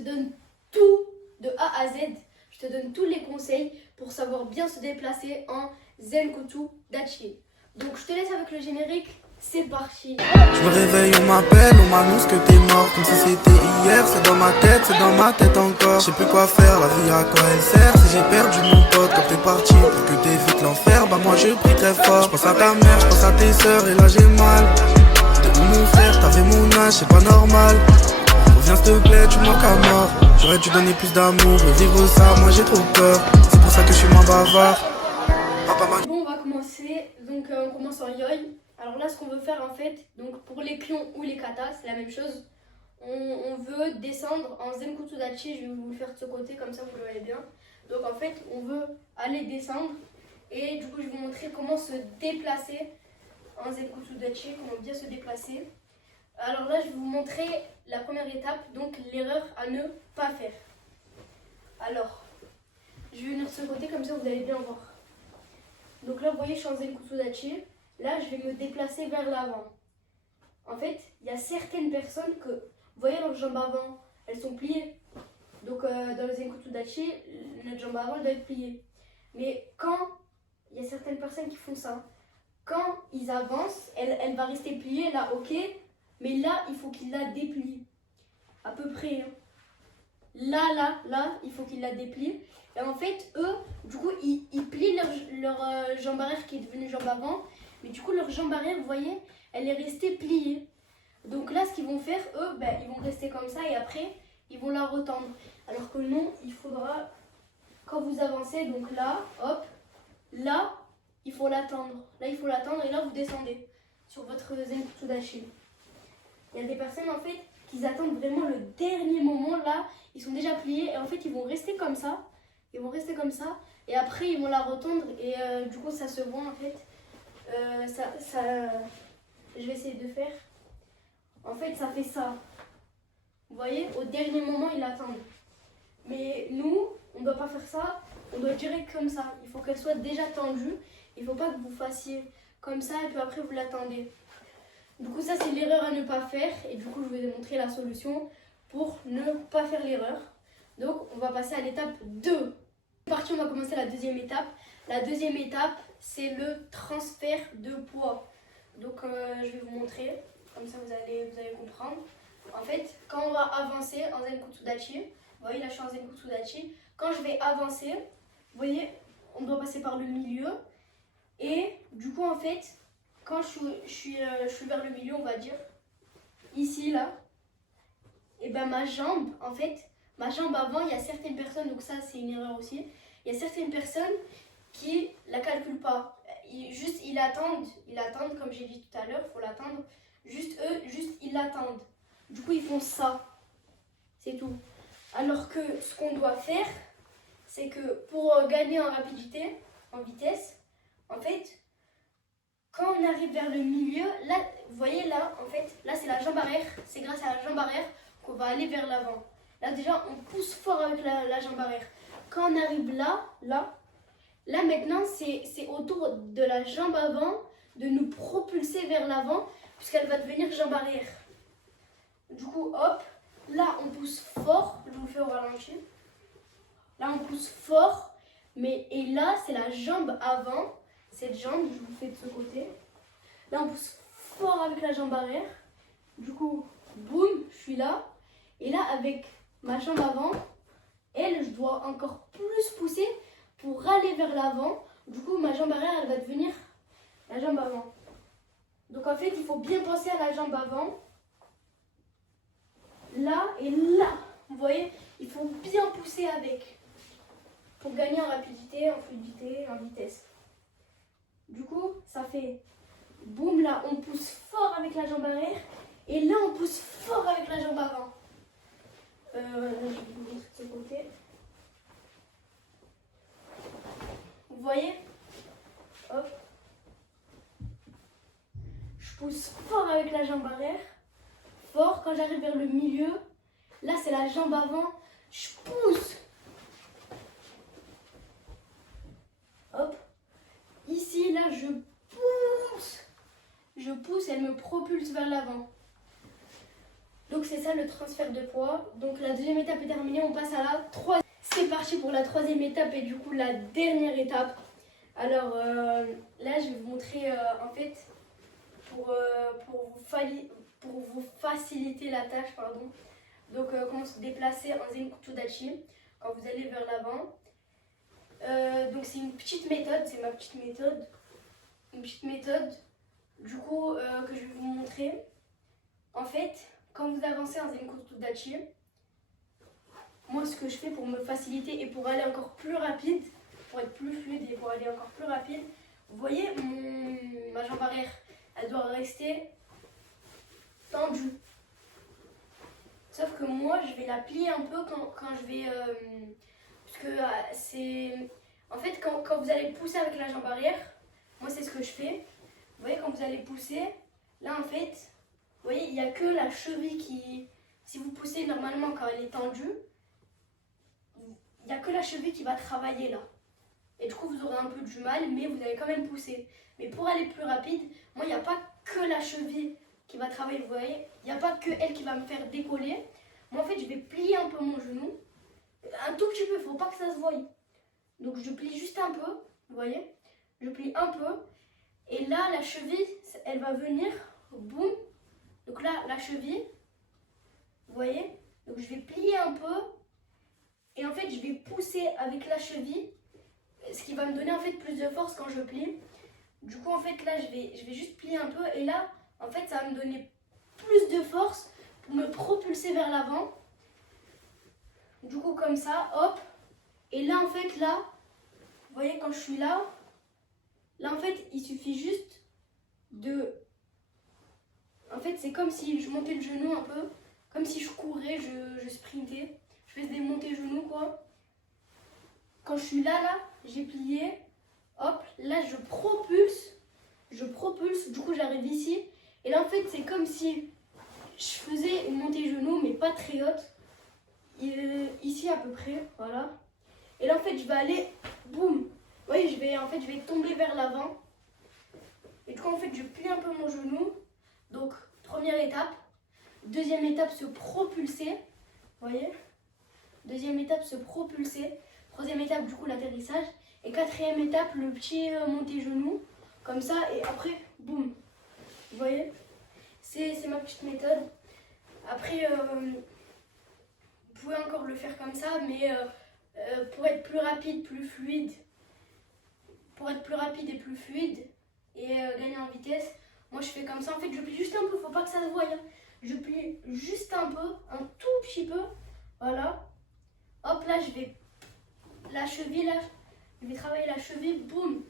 te donne tout de A à Z. Je te donne tous les conseils pour savoir bien se déplacer en Zenkutu Dachi. Donc je te laisse avec le générique, c'est parti. Je me réveille, on m'appelle, on m'annonce que t'es mort. Comme si c'était hier, c'est dans ma tête encore. Je sais plus quoi faire, la vie à quoi elle sert. Si j'ai perdu mon pote, quand t'es parti, pour que t'évites l'enfer, bah moi je prie très fort. Je pense à ta mère, je pense à tes sœurs, et là j'ai mal. T'es où mon frère, t'avais mon âge, c'est pas normal. Reviens s'il te plaît, tu me manques à mort. J'aurais dû donner plus d'amour, et vivre ça, moi j'ai trop peur. C'est pour ça que je suis moins bavard. Bon, on va commencer. Donc on commence en yoi. Alors là, ce qu'on veut faire en fait, donc pour les pions ou les katas, c'est la même chose. On veut descendre en Zenkutu Dachi. Je vais vous le faire de ce côté, comme ça vous le voyez bien. Donc en fait, on veut aller descendre. Et du coup, je vais vous montrer comment se déplacer en Zenkutu Dachi, comment bien se déplacer. Alors là, je vais vous montrer la première étape, donc l'erreur à ne pas faire. Alors, je vais venir de ce côté, comme ça vous allez bien voir. Donc là, vous voyez, je suis en Zenkutu Dachi. Là, je vais me déplacer vers l'avant. En fait, il y a certaines personnes que, vous voyez, leurs jambes avant, elles sont pliées. Donc, dans le Zenkutu Dachi, notre jambe avant, elle doit être pliée. Mais quand il y a certaines personnes qui font ça, quand ils avancent, elle va rester pliée, là, ok. Mais là, il faut qu'ils la déplient. À peu près. Hein. Là, il faut qu'ils la déplient. Et en fait, eux, du coup, ils plient leur jambe arrière qui est devenue jambe avant. Mais du coup, leur jambe arrière, vous voyez, elle est restée pliée. Donc là, ce qu'ils vont faire, eux, ben, ils vont rester comme ça et après, ils vont la retendre. Alors que non, il faudra, quand vous avancez, donc là, hop, là, il faut l'attendre. Là, il faut l'attendre et là, vous descendez sur votre Zenkutu Dachi. Il y a des personnes, en fait, qui attendent vraiment le dernier moment. Là, ils sont déjà pliés et en fait, ils vont rester comme ça. Ils vont rester comme ça et après, ils vont la retendre et du coup, ça se voit, en fait. Je vais essayer de faire. En fait, ça fait ça. Vous voyez, au dernier moment, ils l'attendent. Mais nous, on ne doit pas faire ça. On doit direct comme ça. Il faut qu'elle soit déjà tendue. Il ne faut pas que vous fassiez comme ça et puis après, vous l'attendez. Du coup, ça, c'est l'erreur à ne pas faire. Et du coup, je vais vous montrer la solution pour ne pas faire l'erreur. Donc, on va passer à l'étape 2. C'est parti, on va commencer la deuxième étape. La deuxième étape, c'est le transfert de poids. Donc, je vais vous montrer, comme ça vous allez comprendre. En fait, quand on va avancer en Zenkutu Dachi, vous voyez, là je suis en Zenkutu Dachi. Quand je vais avancer, vous voyez, on doit passer par le milieu. Et du coup, en fait, quand je suis vers le milieu, on va dire, ici, là, et ben ma jambe, en fait, ma jambe avant, il y a certaines personnes, donc ça c'est une erreur aussi, il y a certaines personnes qui la calculent pas. Ils attendent comme j'ai dit tout à l'heure, il faut l'attendre. Ils l'attendent. Du coup, ils font ça. C'est tout. Alors que ce qu'on doit faire, c'est que pour gagner en rapidité, en vitesse, en fait, quand on arrive vers le milieu, là, vous voyez là, en fait, là c'est la jambe arrière. C'est grâce à la jambe arrière qu'on va aller vers l'avant. Là déjà, on pousse fort avec la jambe arrière. Quand on arrive là maintenant, c'est au tour de la jambe avant de nous propulser vers l'avant, puisqu'elle va devenir jambe arrière. Du coup, hop, là on pousse fort, je vous le fais au ralenti. Là on pousse fort, et là c'est la jambe avant, cette jambe, je vous le fais de ce côté. Là on pousse fort avec la jambe arrière. Du coup, boum, je suis là. Et là, avec ma jambe avant, je dois encore plus pousser pour aller vers l'avant. Du coup, ma jambe arrière, elle va devenir la jambe avant. Donc en fait, il faut bien penser à la jambe avant. Là et là. Vous voyez, il faut bien pousser avec. Pour gagner en rapidité, en fluidité, en vitesse. Du coup, ça fait boum, là, on pousse fort avec la jambe arrière. Et là, on pousse fort avec la jambe avant. Je vais vous montrer de ce côté. Vous voyez? Hop. Je pousse fort avec la jambe arrière. Fort. Quand j'arrive vers le milieu, là, c'est la jambe avant. Je pousse. Hop. Ici, là, je pousse. Je pousse, elle me propulse vers l'avant. Donc c'est ça le transfert de poids. Donc la deuxième étape est terminée, on passe à la troisième. C'est parti pour la troisième étape et du coup la dernière étape. Alors là je vais vous montrer en fait pour vous faciliter la tâche, pardon. Donc comment se déplacer en Zenkutu Dachi quand vous allez vers l'avant. Donc c'est une petite méthode, c'est ma petite méthode. Une petite méthode du coup que je vais vous montrer. En fait, quand vous avancez en Zenkutu Dachi, moi ce que je fais pour me faciliter et pour aller encore plus rapide, pour être plus fluide et pour aller encore plus rapide, vous voyez ma jambe arrière, elle doit rester tendue. Sauf que moi je vais la plier un peu quand je vais... parce que c'est... En fait quand vous allez pousser avec la jambe arrière, moi c'est ce que je fais. Vous voyez quand vous allez pousser, là en fait, vous voyez il n'y a que la cheville qui... Si vous poussez normalement quand elle est tendue, il n'y a que la cheville qui va travailler là. Et du coup vous aurez un peu du mal, mais vous allez quand même pousser. Mais pour aller plus rapide, moi il n'y a pas que la cheville qui va travailler, vous voyez. Il n'y a pas que elle qui va me faire décoller. Moi en fait je vais plier un peu mon genou. Un tout petit peu, il ne faut pas que ça se voie. Donc je plie juste un peu, vous voyez. Je plie un peu. Et là la cheville, elle va venir, boum. Donc là la cheville, vous voyez. Donc je vais plier un peu. Et en fait je vais pousser avec la cheville. Ce qui va me donner en fait plus de force quand je plie. Du coup en fait là je vais juste plier un peu. Et là en fait ça va me donner plus de force pour me propulser vers l'avant. Du coup comme ça, hop. Et là en fait là, vous voyez quand je suis là, là en fait il suffit juste de... En fait c'est comme si je montais le genou un peu, comme si je courais, je sprintais. Je faisais des montées genoux quoi. Quand je suis là, j'ai plié, hop, là je propulse, du coup j'arrive ici. Et là en fait c'est comme si je faisais une montée genoux mais pas très haute. Ici à peu près, voilà. Et là en fait je vais aller, boum. Vous voyez, je vais tomber vers l'avant. Et du coup en fait je plie un peu mon genou. Donc première étape. Deuxième étape, se propulser. Vous voyez. Deuxième étape, se propulser. Troisième étape, du coup l'atterrissage. Et quatrième étape, le petit monté genou. Comme ça et après, boum. Vous voyez. C'est ma petite méthode. Après... vous pouvez encore le faire comme ça, mais pour être plus rapide, plus fluide, et gagner en vitesse, moi je fais comme ça. En fait, je plie juste un peu, faut pas que ça se voie. Hein. Je plie juste un peu, un tout petit peu, voilà. Hop, là je vais, la cheville, là, je vais travailler la cheville, boum.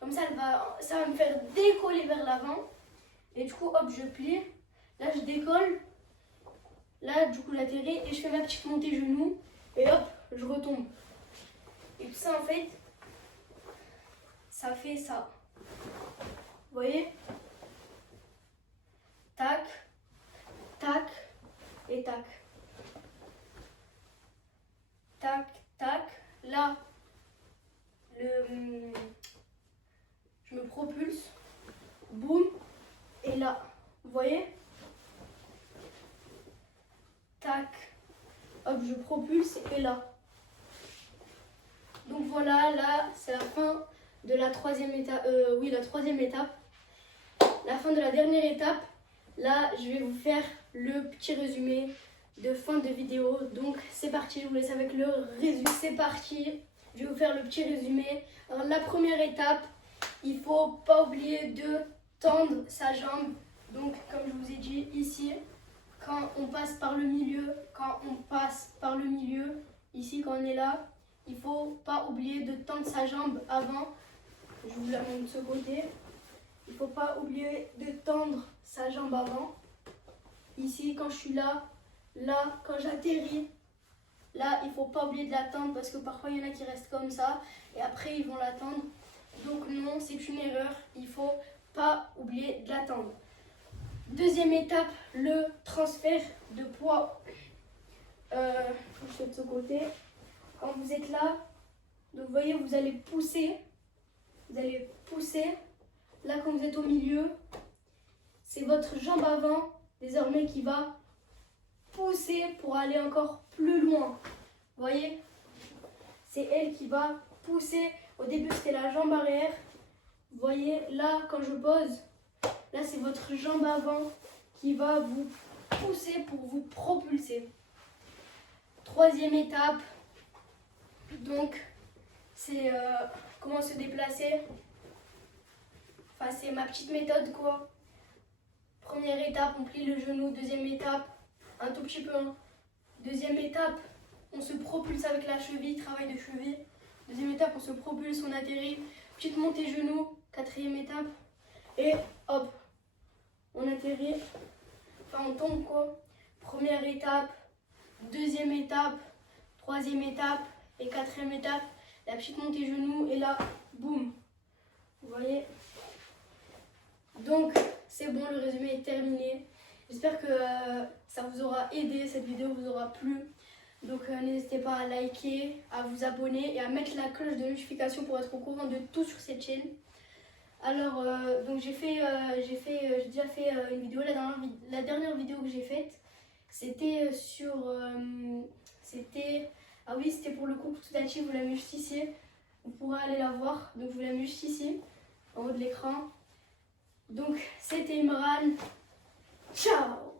Comme ça, ça va me faire décoller vers l'avant. Et du coup, hop, je plie. Là, je décolle. Là, du coup, j'atterris et je fais ma petite montée genou. Et hop, je retombe. Et tout ça, en fait, ça fait ça. Vous voyez? Tac, tac et tac. Tac, tac. Là, je me propulse. Boum. Et là, vous voyez? Tac, hop, je propulse et là. Donc voilà, là, c'est la fin de la troisième étape. La troisième étape. La fin de la dernière étape. Là, je vais vous faire le petit résumé de fin de vidéo. Donc c'est parti, je vous laisse avec le résumé. C'est parti, je vais vous faire le petit résumé. Alors la première étape, il ne faut pas oublier de tendre sa jambe. Donc comme je vous ai dit ici. Quand on passe par le milieu, ici quand on est là, il ne faut pas oublier de tendre sa jambe avant. Je vous la montre de ce côté. Il ne faut pas oublier de tendre sa jambe avant. Ici quand je suis là, là quand j'atterris, là il ne faut pas oublier de la tendre parce que parfois il y en a qui restent comme ça et après ils vont la tendre. Donc non, c'est une erreur, il ne faut pas oublier de la tendre. Deuxième étape, le transfert de poids. Je fais de ce côté. Quand vous êtes là, donc vous voyez, vous allez pousser. Là, quand vous êtes au milieu, c'est votre jambe avant, désormais, qui va pousser pour aller encore plus loin. Vous voyez? C'est elle qui va pousser. Au début, c'était la jambe arrière. Vous voyez, là, quand je pose, là, c'est votre jambe avant qui va vous pousser pour vous propulser. Troisième étape, donc, c'est comment se déplacer. Enfin, c'est ma petite méthode, quoi. Première étape, on plie le genou. Deuxième étape, un tout petit peu. Hein. Deuxième étape, on se propulse avec la cheville, travail de cheville. Deuxième étape, on se propulse, on atterrit. Petite montée genou. Quatrième étape. Et hop, on atterrit. Enfin, on tombe, quoi. Première étape, deuxième étape, troisième étape et quatrième étape. La petite montée genou et là, boum. Vous voyez? Donc, c'est bon, le résumé est terminé. J'espère que ça vous aura aidé, cette vidéo vous aura plu. Donc, n'hésitez pas à liker, à vous abonner et à mettre la cloche de notification pour être au courant de tout sur cette chaîne. Alors, donc j'ai déjà fait une vidéo, la dernière vidéo que j'ai faite, c'était sur, ah oui, c'était pour le couple tout entier, vous la mis juste ici, vous pourrez aller la voir, donc je vous la mis juste ici, en haut de l'écran. Donc, c'était Imran, ciao!